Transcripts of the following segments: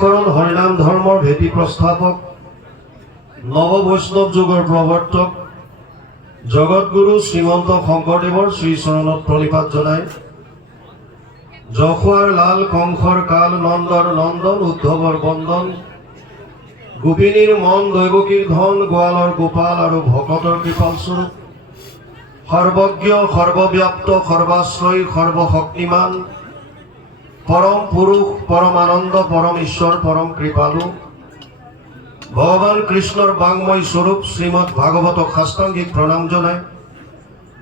হৰিনাম ধৰ্মৰ ভেটি প্ৰস্থাপক নৱ বৈষ্ণৱ যুগৰ প্ৰৱৰ্তক জগতগুৰু শ্ৰীমন্ত শংকৰদেৱৰ শ্ৰীচৰণত প্ৰণিপাত জনাই যশোৱাৰ লাল কংসৰ কাল নন্দৰ নন্দন উদ্ধৱৰ বন্দন গোপিনীৰ মন দৈৱকীৰ ধন গোৱালৰ গোপাল আৰু ভকতৰ কৃপাল স্বৰূপ সৰ্বজ্ঞ সৰ্বব্যাপ্ত সৰ্বাশ্ৰয়ী সৰ্বশক্তিমান পৰম পুৰুষ পৰম আনন্দ পৰম ঈশ্বৰ পৰম কৃপালু ভগৱান কৃষ্ণৰ বাংময় স্বৰূপ শ্ৰীমদ ভাগৱতক সাষ্টাংগিক প্ৰণাম জনাই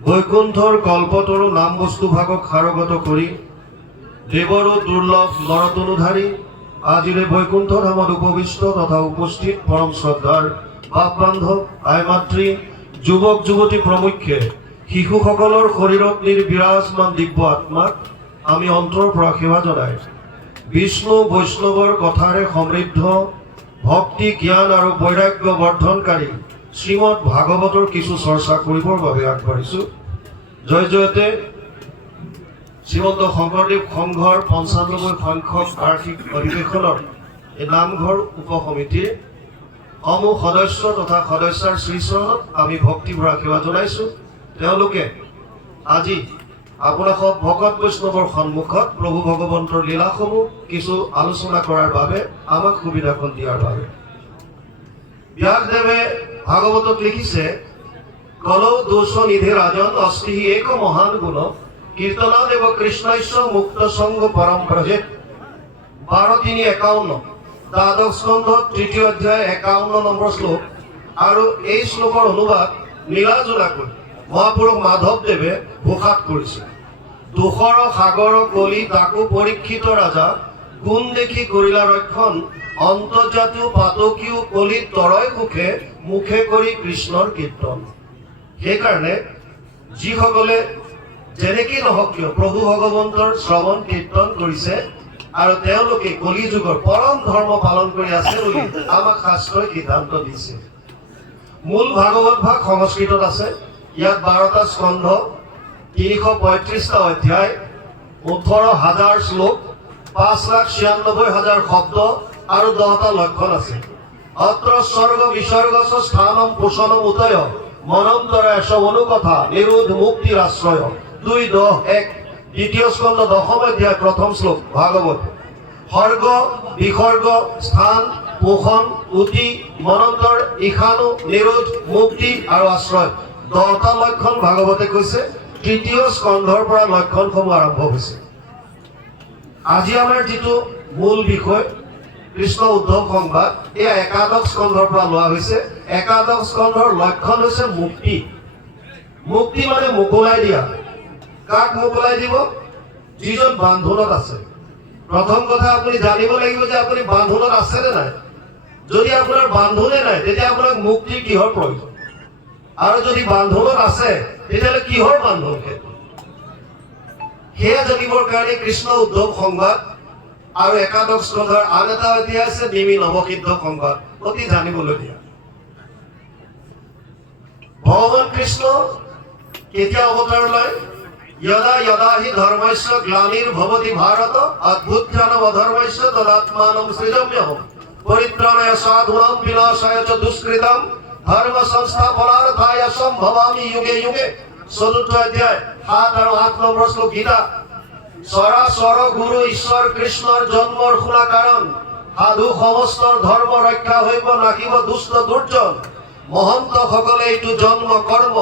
বৈকুণ্ঠৰ কল্পতৰু নাম বস্তু ভাগক সাৰগত কৰি দেৱৰো দুৰ্লভ নৰতনুধাৰী আজিৰে বৈকুণ্ঠ ধামত উপবিষ্ট তথা উপস্থিত পৰম শ্ৰদ্ধাৰ বাপ বান্ধৱ আই মাতৃ যুৱক যুৱতী প্ৰমুখ্যে শিশুসকলৰ শৰীৰত নিৰ্বিৰাজমান দিব্য আত্মাক আমি অন্তৰৰ পৰা সেৱা জনাই বিষ্ণু বৈষ্ণৱৰ কথাৰে সমৃদ্ধ ভক্তি জ্ঞান আৰু বৈৰাগ্য বৰ্ধনকাৰী শ্ৰীমদ ভাগৱতৰ কিছু চৰ্চা কৰিবৰ বাবে আগবাঢ়িছোঁ। জয় জয়তে শ্ৰীমন্ত শংকৰদেৱ সংঘৰ ৯৫ সংখ্যক বাৰ্ষিক অধিৱেশনৰ এই নামঘৰ উপসমিতিৰ সমূহ সদস্য তথা সদস্যাৰ শ্ৰীচৰণত আমি ভক্তিভৰা সেৱা জনাইছোঁ। তেওঁলোকে আজি আপোনাক ভকত বৈষ্ণৱৰ সন্মুখত প্ৰভু ভগৱন্তৰ লীলাসমূহ কিছু আলোচনা কৰাৰ বাবে আমাক সুবিধাখন দিয়াৰ বাবে ব্যাসদেৱে ভাগৱতত লিখিছে কলৌ দোষ নিধি ৰাজন অস্তি এক মহান গুণ কীৰ্তনাদেৱ কৃষ্ণস্য মুক্ত সংগ পৰম ব্ৰজেত ১২-৩-৫১ দ্বাদশ স্কন্ধ ৩য় অধ্যায় ৫১ নম্বৰ শ্লোক আৰু এই শ্লোকৰ অনুবাদ নীলাজোলাকৈ মহাপুৰুষ মাধৱদেৱে ঘোষাত কৰিছে দুখৰ সাগৰ কলি তাকো পৰীক্ষিত ৰাজা গুণ দেখি কৰিলা ৰক্ষণ অন্তৰ্জাতীয় পাতকীয় কলি তৰয় সুখে মুখে কৰি কৃষ্ণৰ কীৰ্তন। সেইকাৰণে যিসকলে যেনেকৈ নহওক কিয় প্ৰভু ভগৱন্তৰ শ্ৰৱণ কীৰ্তন কৰিছে আৰু তেওঁলোকে কলি যুগৰ পৰম ধৰ্ম পালন কৰি আছে বুলি আমাক শাস্ত্ৰই সিদ্ধান্ত দিছে। মূল ভাগৱত ভাগ সংস্কৃতত আছে। ইয়াত ১২টা স্কন্ধ ৩৩৫টা অধ্যায় ১৮,০০০ শ্লোক ৫,৯৬,০০০ শব্দ আৰু 10টা লক্ষণ আছে। অত্ৰ স্বৰ্গ বিসৰ্গ স্থানম পোষণম উদয় মনন্তৰে অনুকথা নিৰোধ মুক্তিৰ আশ্ৰয় ২:১ দ্বিতীয় স্কন্ধ ১০ম অধ্যায় ১ম শ্লোক ভাগৱত সৰ্গ বিসৰ্গ স্থান পোষণ উতি মনন্তৰ ঈশানু নিৰোধ মুক্তি আৰু আশ্ৰয় 10টা লক্ষণ ভাগৱতে কৈছে। তৃতীয় স্কন্ধৰ পৰা লক্ষণসমূহ আৰম্ভ হৈছে। আজি আমাৰ যিটো মূল বিষয় কৃষ্ণ উদ্ধৱ সংবাদ এয়া একাদশ স্কন্ধৰ পৰা লোৱা হৈছে। একাদশ স্কন্ধৰ লক্ষণ হৈছে মুক্তি। মুক্তি মানে মোকলাই দিয়া। কাক মোকলাই দিব? যিজন বান্ধোনত আছে। প্ৰথম কথা আপুনি জানিব লাগিব যে আপুনি বান্ধোনত আছে নে নাই। যদি আপোনাৰ বান্ধোনে নাই তেতিয়া আপোনাক মুক্তিৰ কিহৰ প্ৰয়োজন? আৰু যদি বান্ধোনত আছে তেতিয়াহ'লে কিহৰ বান্ধোন? সেয়া জানিবৰ কাৰণে কৃষ্ণ উদ্ধৱ সংবাদ আৰু একাদশ স্কন্ধৰ আন এটা অধ্যায় আছে নিমি নৱসিদ্ধ সংবাদ অতি জানিবলগীয়া। ভগৱান কৃষ্ণ কেতিয়া অৱতাৰ লয়? যদা যদা হি ধৰ্মস্য গ্লানিৰ্ভৱতি ভাৰত অভ্যুত্থানম অধৰ্মস্য তদাত্মানম সৃজম্যহম পৰিত্ৰাণায় সাধূনাং বিনাশায় চ দুষ্কৃতম ধৰ্ম সংস্থাপনাৰ্থায় সম্ভৱামি যুগে যুগে ৪ৰ্থ অধ্যায় ৭ আৰু ৮ নম্বৰ শ্লোক গীতা সৰাসৰ গুৰু ঈশ্বৰ কৃষ্ণৰ জন্মৰ শুনা কাৰণ সাধু সমস্তৰ ধৰ্ম ৰক্ষা হইব নাকিব দুষ্ট দুৰ্জন মহন্ত সকলে এইটো জন্ম কৰ্ম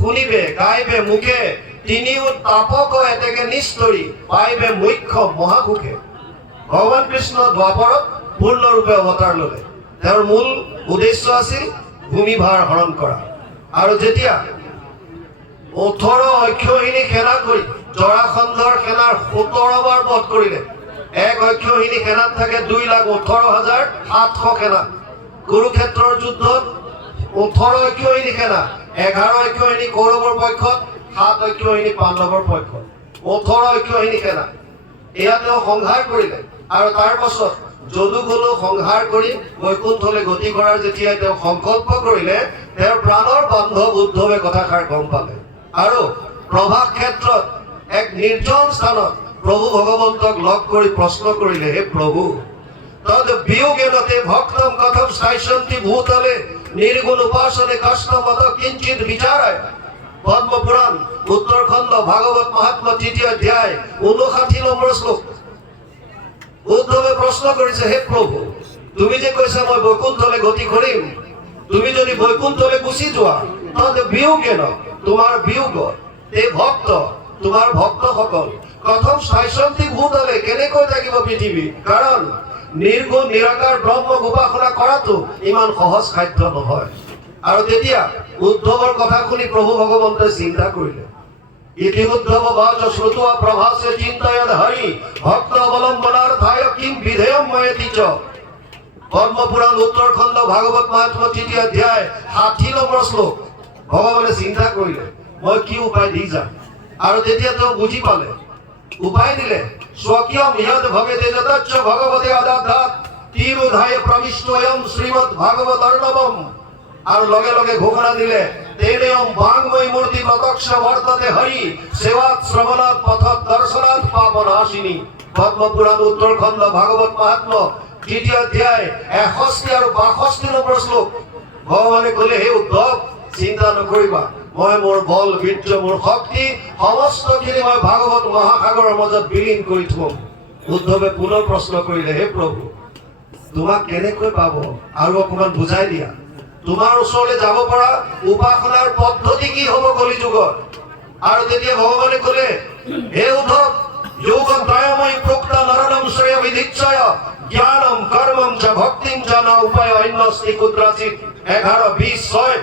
শুনিবে গাইবে মুখে তিনিও তাপক এতেকে নিষ্ঠৰি পাইবে মুখ্য মহাসুখে। ভগৱান কৃষ্ণ দ্বাপৰত পূৰ্ণৰূপে অৱতাৰ ল'লে। তেওঁৰ মূল উদ্দেশ্য আছিল ভূমিভাৰ হৰণ কৰা। আৰু যেতিয়া ১৮ অক্ষৌহিণী সেনা কৰি জৰাসন্ধৰ সেনাৰ ১৭ বাৰ বধ কৰিলে। এক অক্ষৌহিণী সেনাত থাকে ২,১৮,৭০০ সেনা। কুৰুক্ষেত্ৰৰ যুদ্ধত ১৮ অক্ষৌহিণী সেনা ১১ অক্ষৌহিণী কৌৰৱৰ পক্ষত ৭ অক্ষৌহিণী পাণ্ডৱৰ পক্ষত ১৮ অক্ষৌহিণী সেনা এয়া তেওঁ সংহাৰ কৰিলে। আৰু তাৰ পাছত যদুগুলো সংহাৰ কৰি বৈকুণ্ঠলৈ গতি কৰাৰ যেতিয়া তেওঁ সংকল্প কৰিলে তেওঁৰ প্ৰাণৰ বান্ধৱ উদ্ধৱে কথাষাৰ গম পালে আৰু প্ৰভাস ক্ষেত্ৰত এক নিৰ্জন স্থানত প্ৰভু ভগৱন্তক লগ কৰি প্ৰশ্ন কৰিলে, হে প্ৰভু তদ বিয়োগেন তে ভক্তম কথম সাইশন্তি ভূতলে নির্গুণ উপাসনে কষ্টমত কিঞ্চিত বিচারায়। পদ্মপুরাণ উত্তরখণ্ড ভাগবত মহাত্মা ৩য় অধ্যায় ৫৯ নম্বৰ শ্লোক। উদ্ধৱে প্ৰশ্ন কৰিছে, হে প্ৰভু, তুমি যে কৈছা মই বৈকুণ্ঠলৈ গতি কৰিম, তুমি যদি বৈকুণ্ঠলৈ গুচি যোৱা, তদ বিয়োগেন তোমাৰ বিয়োগত এই ভক্ত তোমাৰ ভক্তসকল কথম সাইশন্তি ভূতলে কেনেকৈ থাকিব পৃথিৱী? কাৰণ নিৰ্গুণ নিৰাকাৰ ব্ৰহ্মক উপাসনা কৰাটো ইমান সহজ সাধ্য নহয়। আৰু তেতিয়া উদ্ধৱৰ কথা শুনি প্ৰভু ভগৱন্তই চিন্তা কৰিলে। ইতি উদ্ধৱ বাচ শ্ৰুত্বা প্ৰভাস্য চিন্তয়ন হৰি ভক্ত অৱলম্বনাৰ্থায় কিম বিধেয়ম ময়েতি চ। পদ্মপুৰাণ উত্তৰখণ্ড ভাগৱত মহাত্মা ৩য় অধ্যায় ৬০ নম্বৰ শ্লোক। ভগৱানে চিন্তা কৰিলে, মই কি উপায় দি যাম। আৰু তেতিয়া তেওঁ বুজি পালে, উপায় দিলে। স্বকীয়ম য়দ ভবেতে যতচ্চ ভগৱতে অদাধ্যাৎ তিৰোধায় প্ৰবিষ্টয়ম শ্ৰীমদ ভাগৱত অৰ্ণৱম। আৰু লগে লগে ঘোষণা দিলে, তেনেয়ম বাংময় মূৰ্তি প্ৰত্যক্ষ বৰ্ততে হৰি সেৱাত শ্ৰৱণাৎ পথত দৰ্শনাৎ পাপনাশিনী। পদ্মপুৰাণ উত্তৰখণ্ড ভাগৱত মহাত্মা ৩য় অধ্যায় ৬১ আৰু ৬২ নম্বৰ শ্লোক। ভগৱানে ক'লে, হে উদ্ধৱ, চিন্তা নকৰিবা, মই মোৰ বল বীৰ্য মোৰ শক্তি সমস্তখিনি মই ভাগৱত মহাসাগৰৰ মাজত বিলীন কৰি থম। উদ্ধৱে পুনৰ প্ৰশ্ন কৰিলে, হে প্ৰভু, তোমাক কেনেকৈ পাব? আৰু অকণমান বুজাই দিয়া। তোমাৰ ওচৰলৈ যাব পৰা উপাসনাৰ পদ্ধতি কি হ'ব কলি যুগত? আৰু তেতিয়া ভগৱানে ক'লে, হে উদ্ধৱ, যোগম ত্ৰয়ময়ী প্ৰোক্ত নৰনম শ্ৰেয় বিধিচ্ছয় জ্ঞানম কৰ্মম চ ভক্তিম চ ন উপায় অন্যস্তি কুত্ৰাচিৎ। ১১-২০-৬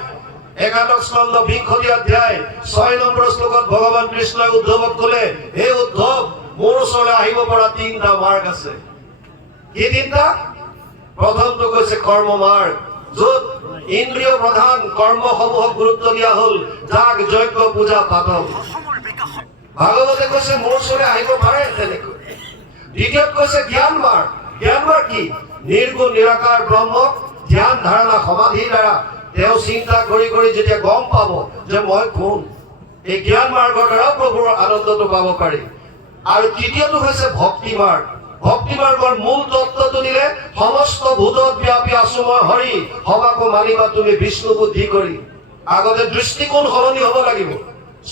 একাদশ স্কন্ধ ২০ অধ্যায় ৬ নম্বৰ শ্লোকত ভগৱান কৃষ্ণই উদ্ধৱক ক'লে, হে উদ্ধৱ, মোৰ ওচৰলৈ আহিব পৰা ৩টা মাৰ্গ আছে। কি ৩টা? প্ৰথমটো কৈছে কৰ্ম মাৰ্গ, য'ত ইন্দ্ৰিয় প্ৰধান কৰ্মসমূহক গুৰুত্ব দিয়া হ'ল, যাগ যজ্ঞ পূজা পাতল। ভাগৱতে কৈছে মোৰ ওচৰলৈ আহিব পাৰে তেনেকৈ। দ্বিতীয়ত কৈছে জ্ঞান মাৰ্গ। জ্ঞান মাৰ্গ কি? নিৰ্গুণ নিৰাকাৰ ব্ৰহ্মক ধ্যান ধাৰণা সমাধিৰ দ্বাৰা তেওঁ চিন্তা কৰি কৰি যেতিয়া গম পাব যে মই কোন, এই জ্ঞান মাৰ্গৰ দ্বাৰা প্ৰভুৰ আনন্দটো পাব পাৰি। আৰু তৃতীয়টো হৈছে ভক্তি মাৰ্গ। ভক্তি মাৰ্গৰ মূল তত্ত্বটো দিলে, সমস্ত ভূতত ব্যাপী আছো মই হৰি সবাকো মানিবা তুমি বিষ্ণু বুদ্ধি কৰি। আগতে দৃষ্টিকোণ সলনি হ'ব লাগিব।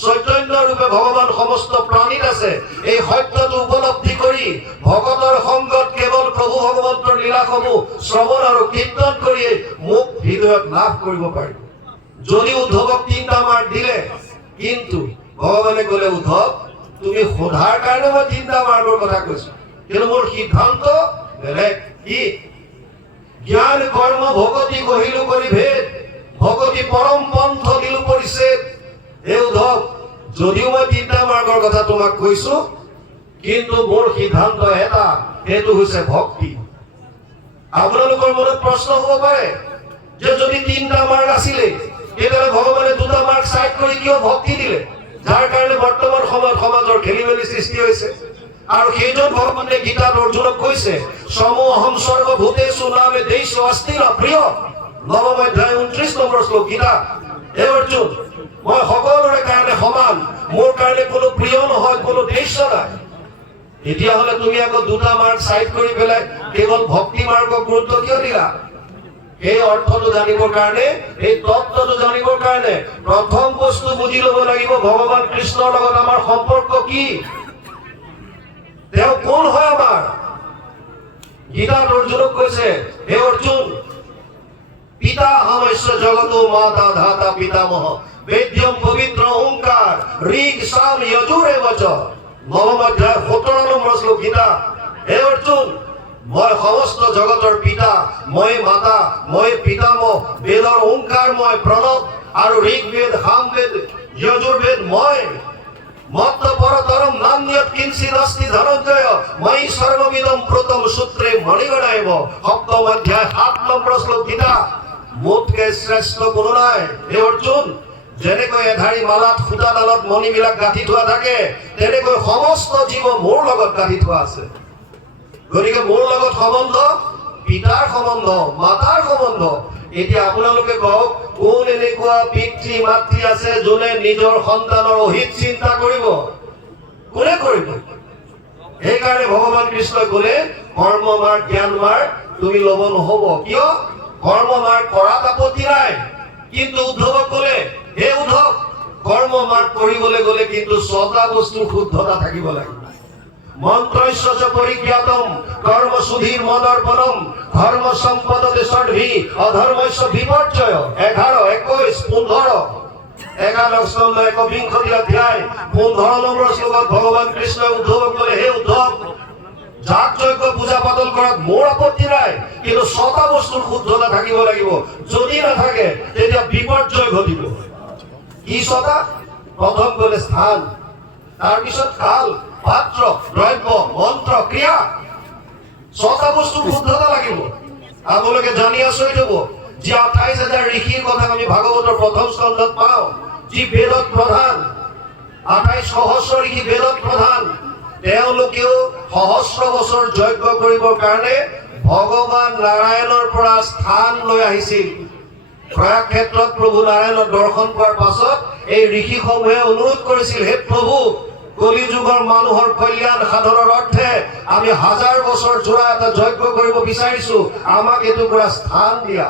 চৈতন্য ৰূপে ভগৱান সমস্ত প্ৰাণীত আছে, এই সত্যটো উপলব্ধি কৰি ভগতৰ সংগত কেৱল প্ৰভু ভগৱন্তৰ লীলাসমূহ শ্ৰৱণ আৰু কীৰ্তন কৰিয়ে মোক হৃদয়ত লাভ কৰিব পাৰিব। যদি উদ্ধৱক ৩টা মাৰ্গ দিলে, কিন্তু ভগৱানে ক'লে, উদ্ধৱ, তুমি সোধাৰ কাৰণে মই 3টা মাৰ্গৰ কথা কৈছো, কিন্তু মোৰ সিদ্ধান্ত বেলেগ। কি? জ্ঞান কৰ্ম ভগতি কহিলো কৰি ভেদ ভগতি পৰম পন্থ দিলো পৰিছেদ। হে উদ্ধৱ, যদিও মই 3টা মাৰ্গৰ কথা তোমাক কৈছো, কিন্তু মোৰ সিদ্ধান্ত এটা, সেইটো হৈছে ভক্তি। আপোনালোকৰ মনত প্ৰশ্ন হ'ব পাৰে যে যদি 3টা মাৰ্গ আছিলে, তেতিয়াহ'লে ভগৱানে 2টা মাৰ্গ সাইড কৰি কিয় ভক্তি দিলে, যাৰ কাৰণে বৰ্তমান সময়ত সমাজৰ খেলিমেলি সৃষ্টি হৈছে। আৰু সেইজন ভগৱানে গীতাত অৰ্জুনক কৈছে, সম অহম সৰ্বভূতেষু নামে দেশ অস্তি ন প্ৰিয়। 9ম অধ্যায় 29 নম্বৰ শ্লোক গীতা। হে অৰ্জুন, মই সকলোৰে কাৰণে সমান, মোৰ কাৰণে কোনো প্ৰিয় নহয়, কোনো দেশ নাই। তেতিয়াহ'লে তুমি আকৌ 2টা মাৰ্গ সাইড কৰি পেলাই কেৱল ভক্তি মাৰ্গক গুৰুত্ব কিয় দিলা? এই অৰ্থটো জানিবৰ কাৰণে, এই তত্ত্বটো জানিবৰ কাৰণে প্ৰথম বস্তু বুজি ল'ব লাগিব, ভগৱান কৃষ্ণৰ লগত আমাৰ সম্পৰ্ক কি, তেওঁ কোন হয় আমাৰ। গীতাত অৰ্জুনক কৈছে, হে অৰ্জুন, পিতা হমস্য জগতো মাতা ধাতা পিতামহ বেদ্যম পবিত্ৰ ওঙ্কাৰ ঋগ সাম যজুৰে বচ। 9ম অধ্যায় 17 নম্বৰ শ্লোক গীতা। হে অৰ্জুন, মই সমস্ত জগতৰ পিতা, মই মাতা, মই পিতামহ, বেদৰ ওঙ্কাৰ মই প্ৰণৱ, আৰু ঋগ্বেদ সামবেদ যজুৰ্বেদ মই। মত্ত পৰতৰম নান্যৎ কিঞ্চিৎ অস্তি ধনঞ্জয় ময়ি সৰ্ববিদম প্ৰথম সূত্ৰে মণিগণায়ব। 7ম অধ্যায় 7 নম্বৰ শ্লোক গীতা। মোতকে শ্ৰেষ্ঠ কোনো নাই। হে অৰ্জুন, যেনেকৈ এধাৰী মালাত সূতাডালত মণিবিলাক গাঁঠি থোৱা থাকে, তেনেকৈ সমস্ত জীৱ মোৰ লগত গাঁঠি থোৱা আছে। গতিকে মোৰ লগত সম্বন্ধ পিতাৰ সম্বন্ধ, মাতাৰ সম্বন্ধ। এতিয়া আপোনালোকে কওক, কোন এনেকুৱা পিতৃ মাতৃ আছে যোনে নিজৰ সন্তানৰ অহিত চিন্তা কৰিব? কোনে কৰিব? সেইকাৰণে ভগৱান কৃষ্ণই ক'লে, কৰ্ম মাৰ্গ জ্ঞান মাৰ্গ তুমি ল'ব নহ'ব। কিয়? কৰ্ম মাৰ্গ কৰাত আপত্তি নাই, কিন্তু উদ্ধৱক ক'লে হে উদ্ধৱ, কৰ্ম মাৰ্গ কৰিবলৈ গ'লে কিন্তু 6টা বস্তুৰ শুদ্ধতা থাকিব লাগিব। মন্ত্ৰস্য পৰিজ্ঞাতম কৰ্মসুধীৰ মদৰ্পণম ধৰ্ম সম্পদতে ষড্ভি অধৰ্মস্য বিপৰ্যয়। 11, 21, 15 একাদশ স্কন্ধ 21 অধ্যায় 15 নম্বৰ শ্লোকত ভগৱান কৃষ্ণই উদ্ধৱক ক'লে হে উদ্ধৱ, যাগ যজ্ঞ পূজা পাতল কৰাত মোৰ আপত্তি নাই, কিন্তু 6টা বস্তুৰ শুদ্ধতা থাকিব লাগিব। যদি নাথাকে তেতিয়া বিপৰ্যয় ঘটিব। কি 6টা? প্ৰথম ক'লে স্থান, তাৰপিছত কাল, পাত্ৰ, দ্ৰব্য, মন্ত্ৰ, ক্ৰিয়া। 6টা বস্তুৰ শুদ্ধতা লাগিব। আপোনালোকে জানি আচৰিত হ'ব যে 28,000 ঋষিৰ কথা আমি ভাগৱতৰ প্ৰথম স্কন্ধত পাওঁ, যি বেদত প্ৰধান। 28 সহস্ৰ ঋষি বেদত প্ৰধান। তেওঁলোকেও সহস্ৰ বছৰ যজ্ঞ কৰিবৰ কাৰণে ভগৱান নাৰায়ণৰ পৰা স্থান লৈ আহিছিল। প্ৰয়াগ ক্ষেত্ৰত প্ৰভু নাৰায়ণক দৰ্শন কৰাৰ পাছত এই ঋষিসমূহে অনুৰোধ কৰিছিল, হে প্ৰভু, কলি যুগৰ মানুহৰ কল্যাণ সাধনৰ অৰ্থে আমি 1000 বছৰ জোৰা এটা যজ্ঞ কৰিব বিচাৰিছো, আমাক এটুকুৰা স্থান দিয়া।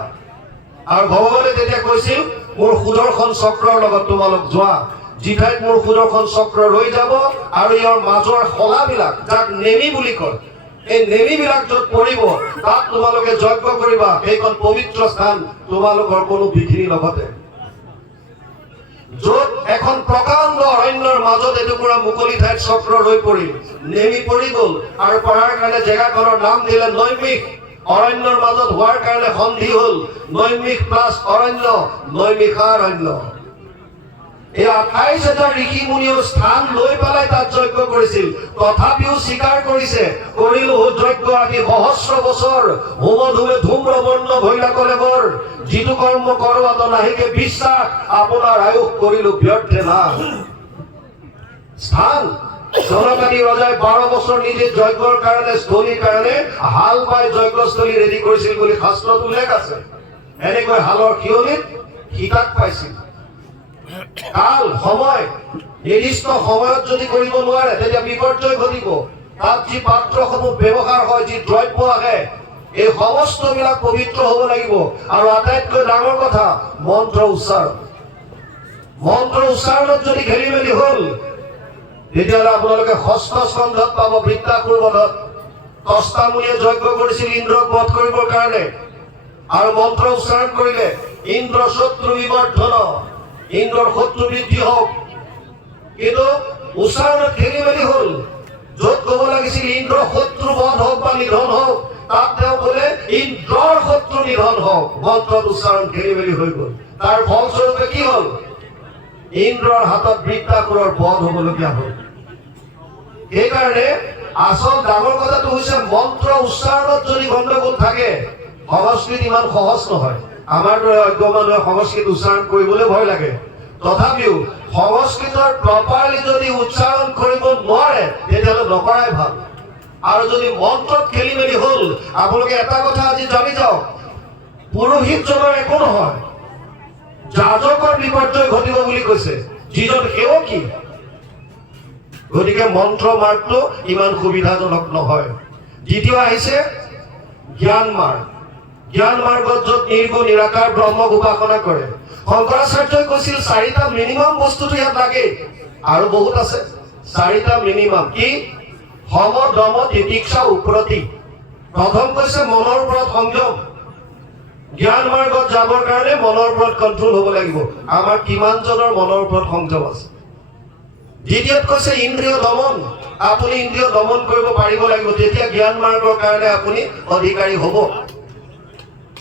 আৰু ভগৱানে তেতিয়া কৈছিল, মোৰ সুদৰ্শন চক্ৰৰ লগত তোমালোক যোৱা, যিঠাইত মোৰ সুদৰ্শন চক্ৰ ৰৈ যাব আৰু ইয়াৰ মাজৰ শলাবিলাক, যাক নেমি বুলি কয়, এই নেমিবিলাক য'ত পৰিব তাত তোমালোকে যজ্ঞ কৰিবা। সেইখন পবিত্ৰ স্থান, তোমালোকৰ কোনো বিঘিনি নঘটে। য'ত এখন প্ৰকাণ্ড অৰণ্যৰ মাজত এটুকুৰা মুকলি ঠাইত চক্ৰ ৰৈ পৰিল, নেমি পৰি গ'ল, আৰু পৰাৰ কাৰণে জেগাখনৰ নাম দিলে নৈমিষ। অৰণ্যৰ মাজত হোৱাৰ কাৰণে সন্ধি হ'ল নৈমিষ প্লাছ অৰণ্য, নৈমিষাৰণ্য। এই 28,000 ঋষি মুনিও স্থান লৈ পেলাই তাত যজ্ঞ কৰিছিল, তথাপিও স্বীকাৰ কৰিছে, কৰিলো যজ্ঞ আহি সহস্ৰ বছৰ হোম ধুমে ধূম্ৰবৰ্ণ ভৈলা কলে বৰ, যিটো কৰ্ম কৰোৱাত নাহিকে বিশ্বাস, আপোনাৰ আয়ুস কৰিলো ব্যৰ্থে লাভ। স্থান জনকাদি ৰজাই 12 বছৰ নিজে যজ্ঞৰ কাৰণে স্থলীৰ কাৰণে হাল বাই যজ্ঞস্থলী ৰেডি কৰিছিল বুলি শাস্ত্ৰত উল্লেখ আছে। এনেকৈ হালৰ শিয়লিত সীতাক পাইছিল। কাল সময় নিৰ্দিষ্ট সময়ত যদি কৰিব নোৱাৰে তেতিয়া বিপৰ্যয় ঘটিব। তাত যি পাত্ৰসমূহ ব্যৱহাৰ হয়, যি দ্ৰব্য আহে, এই সমস্তবিলাক পবিত্ৰ হ'ব লাগিব। আৰু আটাইতকৈ ডাঙৰ কথা মন্ত্ৰ উচ্চাৰণ। মন্ত্ৰ উচ্চাৰণত যদি খেলি মেলি হ'ল তেতিয়াহ'লে আপোনালোকে 6ষ্ঠ স্কন্ধত পাব, বৃত্তাসুৰ বধত দস্তা মুনিয়ে যজ্ঞ কৰিছিল ইন্দ্ৰক বধ কৰিবৰ কাৰণে, আৰু মন্ত্ৰ উচ্চাৰণ কৰিলে ইন্দ্ৰ শত্ৰু বিবৰ্ধন, ইন্দ্ৰৰ শত্ৰু বৃদ্ধি হওক। কিন্তু উচ্চাৰণত খেলি মেলি হ'ল। য'ত ক'ব লাগিছিল ইন্দ্ৰৰ শত্ৰু বধ হওক বা নিধন হওক, তাত তেওঁ ক'লে ইন্দ্ৰৰ শত্ৰু নিধন হওক। মন্ত্ৰত উচ্চাৰণ খেলি মেলি হৈ গ'ল। তাৰ ফলস্বৰূপে কি হ'ল? ইন্দ্ৰৰ হাতত বৃত্তাসুৰৰ বধ হ'বলগীয়া হ'ল। সেইকাৰণে আচল ডাঙৰ কথাটো হৈছে মন্ত্ৰ উচ্চাৰণত যদি গণ্ডগোল থাকে, সংস্কৃত ইমান সহজ নহয়। আমাৰ দৰে অজ্ঞ মানুহে সংস্কৃত উচ্চাৰণ কৰিবলৈ ভয় লাগে। তথাপিও সংস্কৃতৰ প্ৰপাৰলি যদি উচ্চাৰণ কৰিব নোৱাৰে তেতিয়াহ'লে নকৰাই ভাল। আৰু যদি মন্ত্ৰত খেলি মেলি হ'ল, আপোনালোকে এটা কথা আজি জানি যাওক, পুৰোহিতজনৰ একো নহয়, যাজকৰ বিপৰ্যয় ঘটিব বুলি কৈছে, যিজন সেৱকী। গতিকে মন্ত্ৰ মাৰ্গটো ইমান সুবিধাজনক নহয়। দ্বিতীয় আহিছে জ্ঞান মাৰ্গ। জ্ঞান মাৰ্গত য'ত নিৰ্গুণ নিৰাকাৰ ব্ৰহ্মক উপাসনা কৰে। শংকৰাচাৰ্যই কৈছিল 4টা মিনিমাম বস্তুটো ইয়াত লাগে, আৰু বহুত আছে। 4টা মিনিমাম কি? সম দম তিতিক্ষা উপ্ৰতি। প্ৰথম কৈছে মনৰ ওপৰত সংযম। জ্ঞান মাৰ্গত যাবৰ কাৰণে মনৰ ওপৰত কণ্ট্ৰল হ'ব লাগিব। আমাৰ কিমানজনৰ মনৰ ওপৰত সংযম আছে? দ্বিতীয়ত কৈছে ইন্দ্ৰিয় দমন। আপুনি ইন্দ্ৰিয় দমন কৰিব পাৰিব লাগিব, তেতিয়া জ্ঞান মাৰ্গৰ কাৰণে আপুনি অধিকাৰী হ'ব।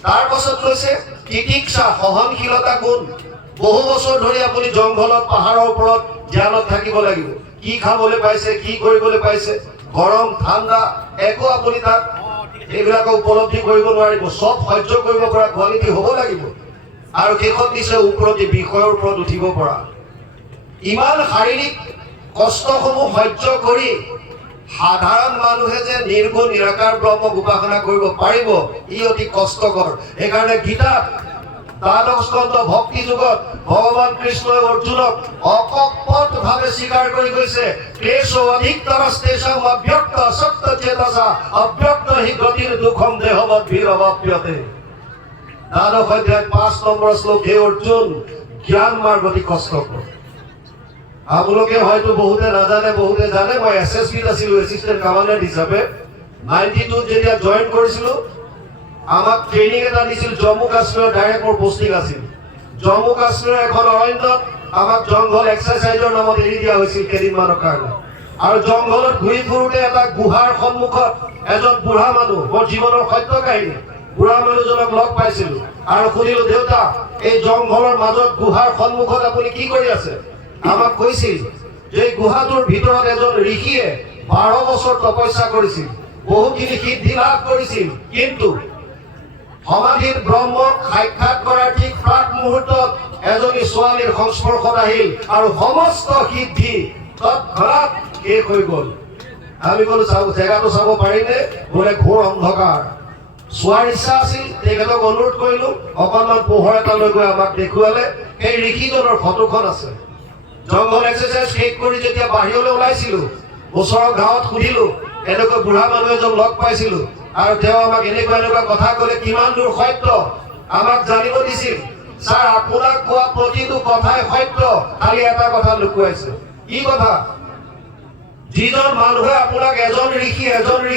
তাৰ পাছত কৈছে তিতিক্ষা, সহনশীলতা গুণ। বহু বছৰ ধৰি আপুনি জংঘলত পাহাৰৰ ওপৰত ধ্যানত থাকিব লাগিব। কি খাবলৈ পাইছে, কি কৰিবলৈ পাইছে, গৰম ঠাণ্ডা একো আপুনি তাত এইবিলাক উপলব্ধি কৰিব নোৱাৰিব। চব সহ্য কৰিব পৰা কোৱালিটি হ'ব লাগিব। আৰু শেষত দিছে ওপৰতে বিষয়ৰ ওপৰত উঠিব পৰা। ইমান শাৰীৰিক কষ্টসমূহ সহ্য কৰি সাধাৰণ মানুহে যে নিৰ্গুণ নিৰাকাৰ ব্ৰহ্মক উপাসনা কৰিব পাৰিব, ই অতি কষ্টকৰ। সেইকাৰণে গীতাত দ্বাদশ স্কন্ধ ভক্তি যুগত ভগৱান কৃষ্ণই অৰ্জুনক অকপটভাৱে স্বীকাৰ কৰি গৈছে, ক্লেশ অধিকতৰস্তেষাং অব্যক্ত সপ্ত চেতসা অব্যক্ত হি গতিৰ দুখম দেহবৎ ভীৰৱাপ্যতে। দ্বাদশ অধ্যায় 5 নম্বৰ শ্লোক, হে অৰ্জুন জ্ঞান মাৰ্গতি কষ্ট কৰ। আপোনালোকে হয়তো বহুতে নাজানে, বহুতে জানে, মই SSBত আছিলোঁ, এছিষ্টেণ্ট কমাণ্ডাৰ হিচাপে। 92 যেতিয়া জইন কৰিছিলোঁ, আমাক ট্ৰেইনিং এটা দিছিল জম্মু কাশ্মীৰৰ, ডাইৰেক্ট মোৰ পোষ্টিং আছিল। জম্মু কাশ্মীৰৰ এখন অৰণ্যত আমাক জংঘল এক্সাৰচাইজৰ নামত এৰি দিয়া হৈছিল কেইদিনমানৰ কাৰণে। আৰু জংঘলত ঘূৰি ফুৰোতে এটা গুহাৰ সন্মুখত এজন বুঢ়া মানুহ, মোৰ জীৱনৰ সত্য কাহিনী, বুঢ়া মানুহজনক লগ পাইছিলোঁ আৰু সুধিলো, দেউতা এই জংঘলৰ মাজত গুহাৰ সন্মুখত আপুনি কি কৰি আছে? আমাক কৈছিল যে গুহাটোৰ ভিতৰত এজন ঋষিয়ে 12 বছৰ তপস্যা কৰিছিল, বহুখিনি সিদ্ধি লাভ কৰিছিল, কিন্তু সমাধিৰ ব্ৰহ্মক সাক্ষাৎ কৰাৰ ঠিক প্ৰাক মুহূৰ্তত এজনী ছোৱালীৰ সংস্পৰ্শত আহিল আৰু সমস্ত সিদ্ধি তৎক্ষণাৎ শেষ হৈ গ'ল। আমি ক'লো জেগাটো চাব পাৰিনে? বোলে ঘোৰ অন্ধকাৰ। চোৱাৰ ইচ্ছা আছিল, তেখেতক অনুৰোধ কৰিলো, অকণমান পোহৰ এটা লৈ গৈ আমাক দেখুৱালে। সেই ঋষিজনৰ ফটোখন আছে। জংঘল এক্সাৰচাইজ শেষ কৰি যেতিয়া বাহিৰলৈ ওলাইছিলো, ওচৰৰ গাঁৱত সুধিলো, এনেকৈ বুঢ়া মানুহ এজন লগ পাইছিলো আৰু তেওঁ আমাক এনেকুৱা কথা ক'লে, কিমান দূৰ সত্য আমাক জানিব দিছিল। ছাৰ, আপোনাক কোৱা প্ৰতিটো কথাই সত্য, খালি এটা কথা লুকুৱাইছে। কি কথা? যিজন মানুহে আপোনাক এজন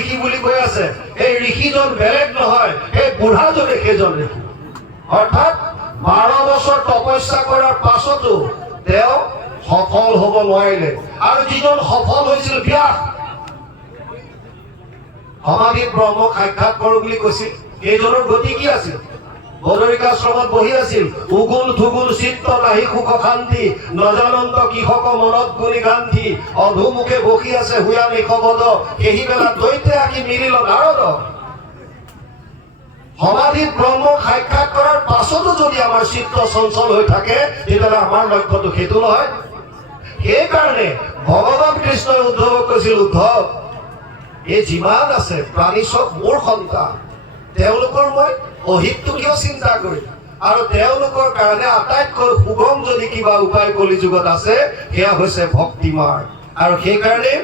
ঋষি বুলি কৈ আছে, এই ঋষিজন বেলেগ নহয়, এই বুঢ়াজনে সেইজন ঋষি। অৰ্থাৎ 12 বছৰ তপস্যা কৰাৰ পাছতো তেওঁ সফল হ'ব নোৱাৰিলে। আৰু যিজন সফল হৈছিল ব্যাস, সমাধিত ব্ৰহ্মক সাক্ষাৎ কৰো বুলি কৈছিল, সেইজনৰ গতি কি আছিল? বদৰিকাশ্ৰমত বহি আছিল, উগুল থুগুল চিত্ত নাহি সুখ শান্তি, নজানন্ত কৃষক মনত গুণি গান্ধি, অধুমুখে বসি আছে হুয়া নিশবদ, সেই বেলা দৈতে আঁকি মিলিল নাৰদ। সমাধিত ব্ৰহ্মক সাক্ষাৎ কৰাৰ পাছতো যদি আমাৰ চিত্ত চঞ্চল হৈ থাকে, তেতিয়াহ'লে আমাৰ লক্ষ্যটো সেইটো নহয়। সেইকাৰণে ভগৱান কৃষ্ণই উদ্ধৱক কৈছিল, উদ্ধৱ এই যিমান আছে প্ৰাণী চব মোৰ সন্তান, তেওঁলোকৰ মই অহিতটো কিয় চিন্তা কৰিম? আৰু তেওঁলোকৰ কাৰণে আটাইতকৈ সুগম যদি কিবা উপায় কলিযুগত আছে, সেয়া হৈছে ভক্তি মাৰ্গ। আৰু সেইকাৰণে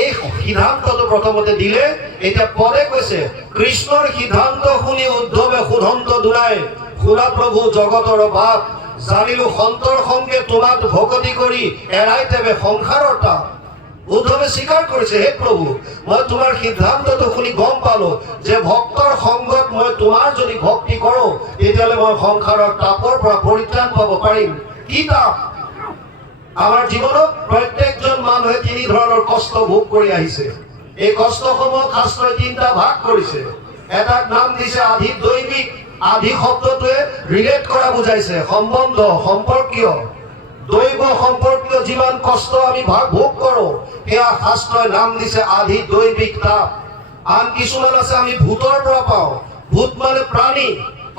এই সিদ্ধান্তটো প্ৰথমতে দিলে। এতিয়া পৰে কৈছে, কৃষ্ণৰ সিদ্ধান্ত শুনি উদ্ধৱে শুধন্ত দুনাই, শুনা প্ৰভু জগতৰ বাপ, জানিলো সন্তৰ সংগে তোমাক ভকতি কৰি এৰাই তেবে সংসাৰৰ তাপ। উদ্ধৱে স্বীকাৰ কৰিছে, হে প্ৰভু, মই তোমাৰ সিদ্ধান্তটো শুনি গম পালো যে ভক্তৰ সংগত মই তোমাৰ যদি ভক্তি কৰো, তেতিয়াহ'লে মই সংসাৰৰ তাপৰ পৰা পৰিত্ৰাণ পাব পাৰিম। কি তাপ? আমাৰ জীৱনত প্ৰত্যেকজন মানুহে 3 ধৰণৰ কষ্ট ভোগ কৰি আহিছে। এই কষ্টসমূহ শাস্ত্ৰই 3টা ভাগ কৰিছে। এটাক নাম দিছে আধি দৈবিক। আধি শব্দটোৱে ৰিলেট কৰা বুজাইছে, সম্বন্ধ, সম্পৰ্কীয়। দৈব সম্পৰ্কীয় যিমান কষ্ট আমি ভোগ কৰো, সেয়া শাস্ত্ৰই নাম দিছে আধি দৈবিক তাপ। আন কিছুমান আছে আমি ভূতৰ পৰা পাওঁ। ভূত মানে প্ৰাণী,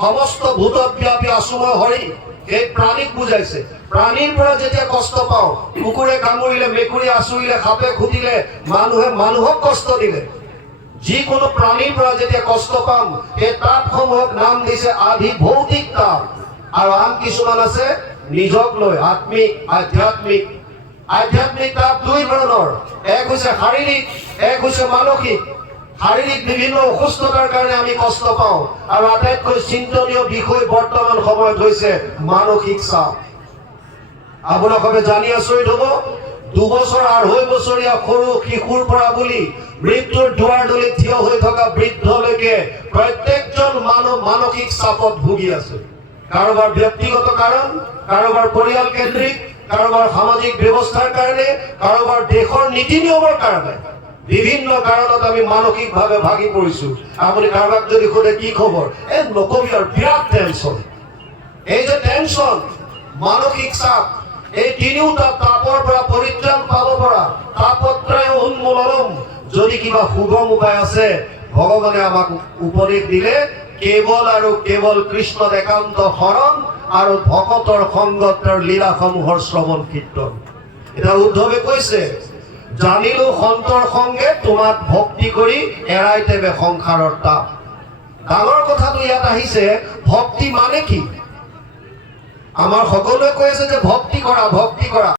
সমস্ত ভূতত ব্যাপী আচুময় হৰি, সেই প্ৰাণীক বুজাইছে। প্ৰাণীৰ পৰা যেতিয়া কষ্ট পাওঁ, কুকুৰে কামুৰিলে, মেকুৰী আচুৰিলে, সাপে খুটিলে, মানুহে মানুহক কষ্ট দিলে, যিকোনো প্ৰাণীৰ পৰা যেতিয়া কষ্ট পাম, সেই তাপসমূহক নাম দিছে আধি ভৌতিক তাপ। আৰু আন কিছুমান আছে নিজক লৈ, আত্মিক, আধ্যাত্মিক। আধ্যাত্মিক তাপ 2 ধৰণৰ, এক হৈছে শাৰীৰিক, এক হৈছে মানসিক। শাৰীৰিক বিভিন্ন অসুস্থতাৰ কাৰণে আমি কষ্ট পাওঁ, আৰু আটাইতকৈ চিন্তনীয় বিষয় বৰ্তমান সময়ত হৈছে মানসিক চাপ। আপোনালোকে জানি আচৰিত হ'ব, 2 বছৰ 2.5 বছৰীয়া সৰু শিশুৰ পৰা বুলি মৃত্যুৰ দুৱাৰদলিত থিয় হৈ থকা বৃদ্ধলৈকে প্ৰত্যেকজন মানুহ মানসিক চাপত ভুগি আছে। কাৰোবাৰ ব্যক্তিগত কাৰণ, কাৰোবাৰ পৰিয়াল কেন্দ্ৰিক, কাৰোবাৰ সামাজিক ব্যৱস্থাৰ কাৰণে, কাৰোবাৰ দেশৰ নীতি নিয়মৰ কাৰণে। বিভিন্ন কাৰণত আমি মানসিকভাৱে ভাগি পৰিছো। আপুনি কাৰোবাক যদি সোধে কি খবৰ, নকবি আৰু বিৰাট টেনচন। এই যে টেনচন, মানসিক চাপ, এই 3টা তাপৰ পৰা পৰিত্ৰাণ পাব পৰা তাপত্ৰয় উন্মূলনম যদি কিবা সুগম উপায় আছে, ভগৱানে আমাক উপদেশ দিলে, কেৱল আৰু কেৱল কৃষ্ণৰ একান্ত শৰণ আৰু ভকতৰ সংগত তেওঁৰ লীলাসমূহৰ শ্ৰৱণ কীৰ্তন। এতিয়া উদ্ধৱে কৈছে, জানিলো সন্তৰ সংগে তোমাক ভক্তি কৰি এৰাই তেবে সংসাৰৰ তাপ। ডাঙৰ কথাটো ইয়াত আহিছে, ভক্তি মানে কি? আমাৰ সকলোৱে কৈ আছে যে ভক্তি কৰা